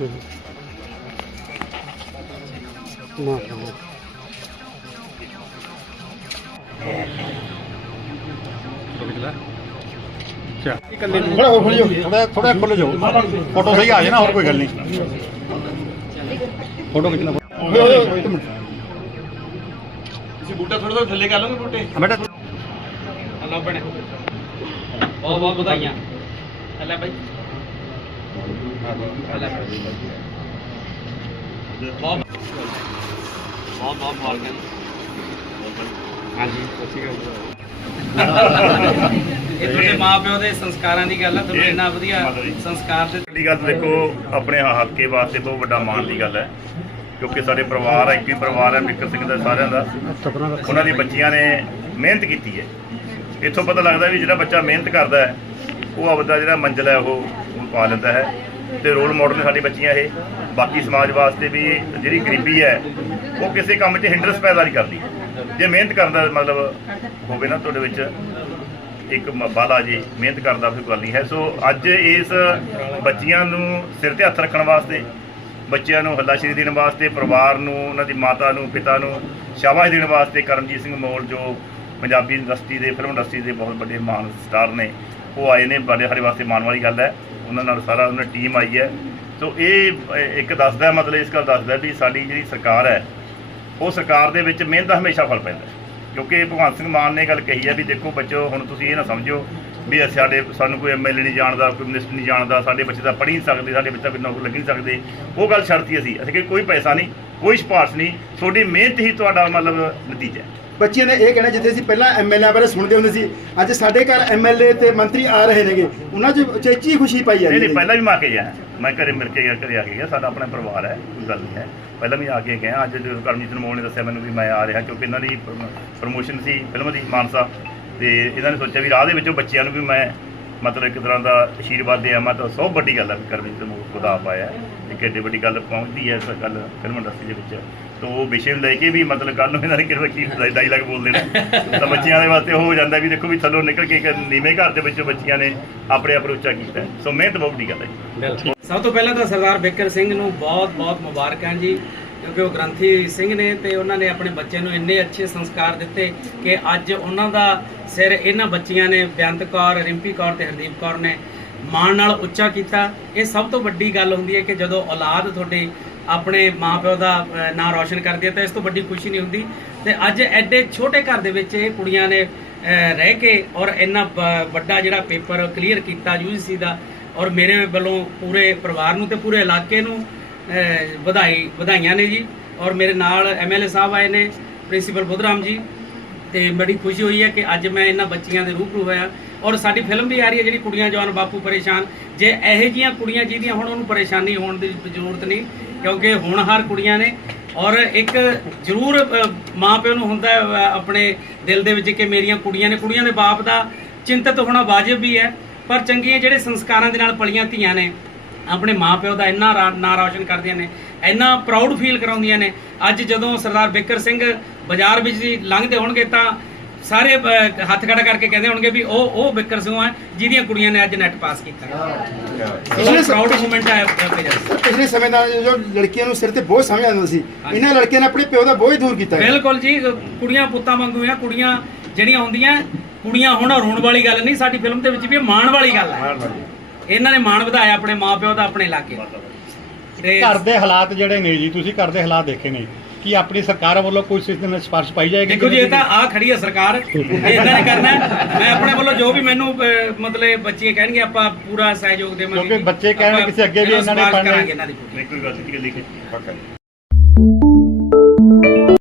ਨਾ। ਥੋੜਾ ਹੋਰ ਖੋਲਿਓ ਥੋੜਾ ਥੋੜਾ ਖੋਲੋ ਜਾਓ। ਫੋਟੋ ਸਹੀ ਆ ਜਾਏ ਨਾ ਹੋਰ ਕੋਈ ਗੱਲ ਨਹੀਂ। ਫੋਟੋ ਖਿੱਚਣਾ। ਓਏ ਓਏ ਓਏ ਇੱਕ ਮਿੰਟ। ਤੁਸੀਂ ਬੂਟਾ ਥੋੜਾ ਜਿਹਾ ਥੱਲੇ ਕਰ ਲਓਗੇ ਬੂਟੇ? ਆ ਬੇਟਾ। ਅੱਲਾ ਬਣੇ ਬਹੁਤ ਬਹੁਤ ਵਧਾਈਆਂ। ਅੱਲਾ ਬਾਈ। ਬਹੁਤ ਬਹੁਤ ਬਹੁਤ ਮੁਬਾਰਕਾਂ ਹਾਂਜੀ ਸੱਚੀ ਗੱਲ ਇਹ ਤੁਹਾਡੇ ਮਾਪਿਓ ਦੇ ਸੰਸਕਾਰਾਂ ਦੀ ਗੱਲ ਹੈ ਤੁਹਾਨੂੰ ਇੰਨਾ ਵਧੀਆ ਸੰਸਕਾਰ ਦੇ ਵੱਡੀ ਗੱਲ ਦੇਖੋ, ਆਪਣੇ ਹਲਕੇ ਵਾਸਤੇ ਬਹੁਤ ਵੱਡਾ ਮਾਣ ਦੀ ਗੱਲ ਹੈ, ਕਿਉਂਕਿ ਸਾਡੇ ਪਰਿਵਾਰ ਹੈ ਇੱਕ ਹੀ ਪਰਿਵਾਰ ਹੈ ਮਿੱਕਰ ਸਿੰਘ ਦਾ, ਸਾਰਿਆਂ ਦਾ। ਉਹਨਾਂ ਦੀ ਬੱਚੀਆਂ ਨੇ ਮਿਹਨਤ ਕੀਤੀ ਹੈ। ਇੱਥੋਂ ਪਤਾ ਲੱਗਦਾ ਵੀ ਜਿਹੜਾ ਬੱਚਾ ਮਿਹਨਤ ਕਰਦਾ ਹੈ, ਉਹ ਆਪਦਾ ਜਿਹੜਾ ਮੰਜ਼ਿਲ ਹੈ, ਉਹ ਪਾ ਲੈਂਦਾ ਹੈ। ਤੇ ਰੋਲ ਮਾਡਲ ਨੇ ਸਾਡੀ ਬੱਚੀਆਂ ਇਹ। ਬਾਕੀ ਸਮਾਜ ਵਾਸਤੇ ਵੀ ਜਿਹੜੀ ਗਰੀਬੀ ਹੈ, ਉਹ ਕਿਸੇ ਕੰਮ 'ਚ ਹਿੰਡਰਸ ਪੈਦਾ ਨਹੀਂ ਕਰਦੀ। ਜੇ ਮਿਹਨਤ ਕਰਨ ਦਾ ਮਤਲਬ ਹੋਵੇ ਨਾ ਤੁਹਾਡੇ ਵਿੱਚ, ਇੱਕ ਬਾਲਾ ਬਲ ਜੇ ਮਿਹਨਤ ਕਰਨ ਦਾ ਕੋਈ ਗੱਲ ਨਹੀਂ ਹੈ। ਸੋ ਅੱਜ ਇਸ ਬੱਚੀਆਂ ਨੂੰ ਸਿਰ ਤੇ ਹੱਥ ਰੱਖਣ ਵਾਸਤੇ, ਬੱਚਿਆਂ ਨੂੰ ਹੱਲਾਸ਼ੇਰੀ ਦੇਣ ਵਾਸਤੇ, ਪਰਿਵਾਰ ਨੂੰ, ਉਹਨਾਂ ਦੀ ਮਾਤਾ ਨੂੰ, ਪਿਤਾ ਨੂੰ ਸ਼ਾਬਾਸ਼ ਦੇਣ ਵਾਸਤੇ ਕਰਮਜੀਤ ਸਿੰਘ ਮੋਲ ਜੋ ਪੰਜਾਬੀ ਇੰਡਸਟਰੀ ਦੇ, ਫਿਲਮ ਇੰਡਸਟਰੀ ਦੇ ਬਹੁਤ ਵੱਡੇ ਮਾਨ ਸਟਾਰ ਨੇ ਉਹ ਆਏ ਨੇ ਬੜੇ ਸਾਡੇ ਵਾਸਤੇ ਮਾਣ ਵਾਲੀ ਗੱਲ ਹੈ। ਉਹਨਾਂ ਨਾਲ ਸਾਰਾ ਉਹਨਾਂ ਟੀਮ ਆਈ ਹੈ। ਸੋ ਇਹ ਇੱਕ ਦੱਸਦਾ ਮਤਲਬ ਇਸ ਗੱਲ ਦੱਸਦਾ ਵੀ ਸਾਡੀ ਜਿਹੜੀ ਸਰਕਾਰ ਹੈ, ਉਹ ਸਰਕਾਰ ਦੇ ਵਿੱਚ ਮਿਹਨਤ ਦਾ ਹਮੇਸ਼ਾ ਫਲ ਪੈਂਦਾ ਕਿਉਂਕਿ ਭਗਵੰਤ ਸਿੰਘ ਮਾਨ ਨੇ ਗੱਲ ਕਹੀ ਹੈ ਵੀ ਦੇਖੋ ਬੱਚੋ, ਹੁਣ ਤੁਸੀਂ ਇਹ ਨਾ ਸਮਝੋ ਵੀ ਸਾਡੇ, ਸਾਨੂੰ ਕੋਈ ਐਮਐਲਏ ਨਹੀਂ ਜਾਣਦਾ, ਕੋਈ ਮਿਨਿਸਟਰ ਨਹੀਂ ਜਾਣਦਾ, ਸਾਡੇ ਬੱਚੇ ਤਾਂ ਪੜ੍ਹ ਨਹੀਂ ਸਕਦੇ, ਸਾਡੇ ਬੱਚਾ ਕੋਈ ਨੌਕਰੀ ਲੱਗ ਨਹੀਂ ਸਕਦੇ। ਉਹ ਗੱਲ ਛੱਡਤੀ ਅਸੀਂ। ਅਸੀਂ ਕਿ ਕੋਈ ਪੈਸਾ ਨਹੀਂ, ਕੋਈ ਸਿਫਾਰਸ਼ ਨਹੀਂ, ਤੁਹਾਡੀ ਮਿਹਨਤ ਹੀ ਤੁਹਾਡਾ ਮਤਲਬ ਨਤੀਜਾ ਬੱਚਿਆਂ ਨੇ ਇਹ ਕਹਿਣਾ ਜਿੱਥੇ ਅਸੀਂ ਪਹਿਲਾਂ ਐਮਐਲਏ ਬਾਰੇ ਸੁਣਦੇ ਹੁੰਦੇ ਸੀ ਅੱਜ ਸਾਡੇ ਘਰ ਐਮਐਲਏ ਤੇ ਮੰਤਰੀ ਆ ਰਹੇ ਨੇਗੇ ਉਹਨਾਂ 'ਚ ਚੇਚੀ ਖੁਸ਼ੀ ਪਾਈ ਜਾਂਦੀ ਨਹੀਂ ਪਹਿਲਾਂ ਵੀ ਮੈਂ ਆ ਕੇ ਗਿਆ ਮੈਂ ਘਰੇ ਮਿਲ ਕੇ ਗਿਆ ਘਰੇ ਆ ਕੇ ਗਿਆ ਸਾਡਾ ਆਪਣਾ ਪਰਿਵਾਰ ਹੈ ਕੋਈ ਗੱਲ ਨਹੀਂ ਹੈ। ਪਹਿਲਾਂ ਵੀ ਆ ਕੇ ਗਿਆ ਅੱਜ ਜਦੋਂ ਕਰਮਜੀਤ ਮੋਲ ਨੇ ਦੱਸਿਆ ਮੈਨੂੰ ਵੀ ਮੈਂ ਆ ਰਿਹਾ ਕਿਉਂਕਿ ਇਹਨਾਂ ਦੀ ਪ੍ਰੋਮੋਸ਼ਨ ਸੀ ਫਿਲਮ ਦੀ ਮਾਨਸਾ ਤੇ ਇਹਨਾਂ ਨੇ ਸੋਚਿਆ ਵੀ ਰਾਹ ਦੇ ਵਿੱਚੋਂ ਬੱਚਿਆਂ ਨੂੰ ਵੀ ਮੈਂ ਮਤਲਬ ਇੱਕ ਤਰ੍ਹਾਂ ਦਾ ਆਸ਼ੀਰਵਾਦ ਦੇ ਆਵਾਂ ਤਾਂ ਸਭ ਵੱਡੀ ਗੱਲ ਹੈ ਕਰਮਜੀਤ ਮੋਲ ਖੁਦਾ ਪਾਇਆ ਇੱਕ ਏਡੀ ਵੱਡੀ ਗੱਲ ਪਹੁੰਚਦੀ ਹੈ ਇਸ ਗੱਲ ਫਿਲਮ ਇੰਡਸਟਰੀ ਦੇ ਵਿੱਚ। ਤਾਂ ਉਹ ਵਿਸ਼ੇ ਨੂੰ ਲੈ ਕੇ ਵੀ ਮਤਲਬ ਕੱਲ ਨੂੰ ਇਹਨਾਂ ਨੇ ਕਿਹੜਾ ਕੀ ਡਾਇਲੌਗ ਬੋਲ ਦੇਣਾ। ਤਾਂ ਬੱਚਿਆਂ ਦੇ ਵਾਸਤੇ ਹੋ ਜਾਂਦਾ ਵੀ ਦੇਖੋ ਵੀ ਥੱਲੋਂ ਨਿਕਲ ਕੇ ਇੱਕ ਨੀਵੇਂ ਘਰ ਦੇ ਵਿੱਚੋਂ ਬੱਚਿਆਂ ਨੇ ਆਪਣੇ ਆਪ ਨੂੰ ਉੱਚਾ ਕੀਤਾ। ਸੋ ਮਿਹਨਤ ਬਹੁਤ ਵੱਡੀ ਗੱਲ ਹੈ ਜੀ। ਸਭ ਤੋਂ ਪਹਿਲਾਂ ਤਾਂ ਸਰਦਾਰ ਬਿੱਕਰ ਸਿੰਘ ਨੂੰ ਬਹੁਤ-ਬਹੁਤ ਮੁਬਾਰਕਾਂ ਜੀ, ਕਿਉਂਕਿ ਉਹ ਗ੍ਰੰਥੀ ਸਿੰਘ ਨੇ ਤੇ ਉਹਨਾਂ ਨੇ ਆਪਣੇ ਬੱਚੇ ਨੂੰ ਇੰਨੇ ਅੱਛੇ ਸੰਸਕਾਰ ਦਿੱਤੇ ਕਿ ਅੱਜ ਉਹਨਾਂ ਦਾ ਸਿਰ ਇਹਨਾਂ ਬੱਚੀਆਂ ਨੇ ਬੇਅੰਤ ਕੌਰ, ਰਿੰਪੀ ਕੌਰ ਤੇ ਹਰਦੀਪ ਕੌਰ ਨੇ ਮਾਣ ਨਾਲ ਉੱਚਾ ਕੀਤਾ। ਇਹ ਸਭ ਤੋਂ ਵੱਡੀ ਗੱਲ ਹੁੰਦੀ ਹੈ ਕਿ ਜਦੋਂ ਔਲਾਦ ਤੁਹਾਡੀ ਆਪਣੇ ਮਾਪਿਓ ਦਾ ਨਾਂ ਰੌਸ਼ਨ ਕਰਦੀ ਹੈ ਤਾਂ ਇਸ ਤੋਂ ਵੱਡੀ ਖੁਸ਼ੀ ਨਹੀਂ ਹੁੰਦੀ। ਤੇ ਅੱਜ ਐਡੇ ਛੋਟੇ ਘਰ ਦੇ ਵਿੱਚ ਇਹ ਕੁੜੀਆਂ ਨੇ ਰਹਿ ਕੇ ਔਰ ਇੰਨਾ ਬ- ਵੱਡਾ ਜਿਹੜਾ ਪੇਪਰ ਕਲੀਅਰ ਕੀਤਾ ਯੂਜੀਸੀ ਦਾ ਔਰ ਮੇਰੇ ਵੱਲੋਂ ਪੂਰੇ ਪਰਿਵਾਰ ਨੂੰ ਤੇ ਪੂਰੇ ਇਲਾਕੇ ਨੂੰ ਵਧਾਈ, ਵਧਾਈਆਂ ਨੇ ਜੀ। ਔਰ ਮੇਰੇ ਨਾਲ ਐਮਐਲਏ ਸਾਹਿਬ ਆਏ ਨੇ, ਪ੍ਰਿੰਸੀਪਲ ਬੁੱਧਰਾਮ ਜੀ। ਤੇ ਬੜੀ ਖੁਸ਼ੀ ਹੋਈ ਹੈ ਕਿ ਅੱਜ ਮੈਂ ਇਹਨਾਂ ਬੱਚੀਆਂ ਦੇ ਰੂਬਰੂ ਹੋਇਆ। ਔਰ ਸਾਡੀ ਫਿਲਮ ਵੀ ਆ ਰਹੀ ਹੈ ਜਿਹੜੀ ਕੁੜੀਆਂ ਜਵਾਨ ਬਾਪੂ ਪਰੇਸ਼ਾਨ। ਜੇ ਇਹੋ ਜੀਆਂ ਕੁੜੀਆਂ ਜਿਹਦੀਆਂ ਹੁਣ ਉਹਨੂੰ ਪਰੇਸ਼ਾਨੀ ਹੋਣ ਦੀ ਜ਼ਰੂਰਤ ਨਹੀਂ ਕਿਉਂਕਿ ਹੋਣਹਾਰ ਕੁੜੀਆਂ ਨੇ। ਔਰ ਇੱਕ ਜ਼ਰੂਰ ਅ, ਮਾਂ ਪਿਓ ਨੂੰ ਹੁੰਦਾ ਆਪਣੇ ਦਿਲ ਦੇ ਵਿੱਚ ਕਿ ਮੇਰੀਆਂ ਕੁੜੀਆਂ ਨੇ। ਕੁੜੀਆਂ ਦੇ ਬਾਪ ਦਾ ਚਿੰਤਤ ਹੋਣਾ ਵਾਜਬ ਵੀ ਹੈ ਪਰ ਚੰਗੀਆਂ ਜਿਹੜੇ ਸੰਸਕਾਰਾਂ ਦੇ ਨਾਲ ਪਲੀਆਂ ਧੀਆਂ ਨੇ ਆਪਣੇ ਮਾਪਿਓ ਦਾ ਇੰਨਾ ਨਾਂ ਰੌਸ਼ਨ ਕਰਦੀਆਂ ਨੇ ਇੰਨਾ ਪ੍ਰਾਊਡ ਫੀਲ ਕਰਾਉਂਦੀਆਂ ਨੇ। ਅੱਜ ਜਦੋਂ ਸਰਦਾਰ ਬਿੱਕਰ ਸਿੰਘ ਬਾਜ਼ਾਰ ਵਿੱਚ ਦੀ ਲੰਘਦੇ ਹੋਣਗੇ ਤਾਂ ਸਾਰੇ ਹੱਥ ਖੜਾ ਕਰਕੇ ਕਹਿੰਦੇ ਹੋਣਗੇ ਵੀ ਉਹ ਉਹ ਬਿੱਕਰ ਸਿੰਘ ਆ ਜਿਹਦੀਆਂ ਕੁੜੀਆਂ ਨੇ ਅੱਜ ਨੈਟ ਪਾਸ ਕੀਤਾ। ਪਿਛਲੇ ਪ੍ਰਾਊਡ ਮੂਮੈਂਟ ਜੱਜ ਪਿਛਲੇ ਸਮੇਂ ਦਾ। ਜੋ ਲੜਕੀਆਂ ਨੂੰ ਸਿਰ ਤੇ ਬੋਝ ਸਮਝ ਆਉਂਦਾ ਸੀ ਇਹਨਾਂ ਲੜਕੀਆਂ ਨੇ ਆਪਣੇ ਪਿਓ ਦਾ ਬੋਝ ਦੂਰ ਕੀਤਾ। ਬਿਲਕੁਲ ਜੀ ਕੁੜੀਆਂ ਪੁੱਤਾਂ ਵਾਂਗੂ ਆ ਕੁੜੀਆਂ ਜਿਹੜੀਆਂ ਹੁੰਦੀਆਂ ਕੁੜੀਆਂ ਹੁਣ ਰੋਣ ਵਾਲੀ ਗੱਲ ਨਹੀਂ ਸਾਡੀ ਫਿਲਮ ਦੇ ਵਿੱਚ ਵੀ ਮਾਣ ਵਾਲੀ ਗੱਲ ਹੈ ਇਹਨਾਂ ਨੇ ਮਾਣ ਵਧਾਇਆ ਆਪਣੇ ਮਾਪਿਓ ਦਾ ਆਪਣੇ ਇਲਾਕੇ ਦਾ। ਤੇ ਘਰ ਦੇ ਹਾਲਾਤ ਜਿਹੜੇ ਨੇ ਜੀ ਤੁਸੀਂ ਘਰ ਦੇ ਹਾਲਾਤ ਦੇਖੇ ਨੇ ਕੀ ਆਪਣੀ ਸਰਕਾਰ ਵੱਲੋਂ ਕੋਈ ਸਿਸਟਮ ਸਿਫਾਰਿਸ਼ ਪਾਈ ਜਾਏਗੀ? ਦੇਖੋ ਜੀ ਇਹ ਤਾਂ ਆ ਖੜੀ ਹੈ ਸਰਕਾਰ। ਇਹ ਇਹਨਾਂ ਨੇ ਕਰਨਾ ਹੈ। ਮੈਂ ਆਪਣੇ ਵੱਲੋਂ ਜੋ ਵੀ ਮੈਨੂੰ ਅਹ, ਮਤਲਬ ਬੱਚੀਆਂ ਕਹਿਣਗੇ ਆਪਾਂ ਪੂਰਾ ਸਹਿਯੋਗ ਦੇਵਾਂਗੇ। ਕਿਉਂਕਿ ਬੱਚੇ ਕਹਿਣਗੇ ਆਪਾਂ ਕਿਸੇ ਅੱਗੇ ਵੀ ਇਹਨਾਂ ਨੇ ਪੜ੍ਹਨਾ ਹੈ। ਕਰਾਂਗੇ ਇਹਨਾਂ ਦੀ। ਨਹੀਂ ਕੋਈ ਗੱਲ ਨਹੀਂ ਲਿਖੇ।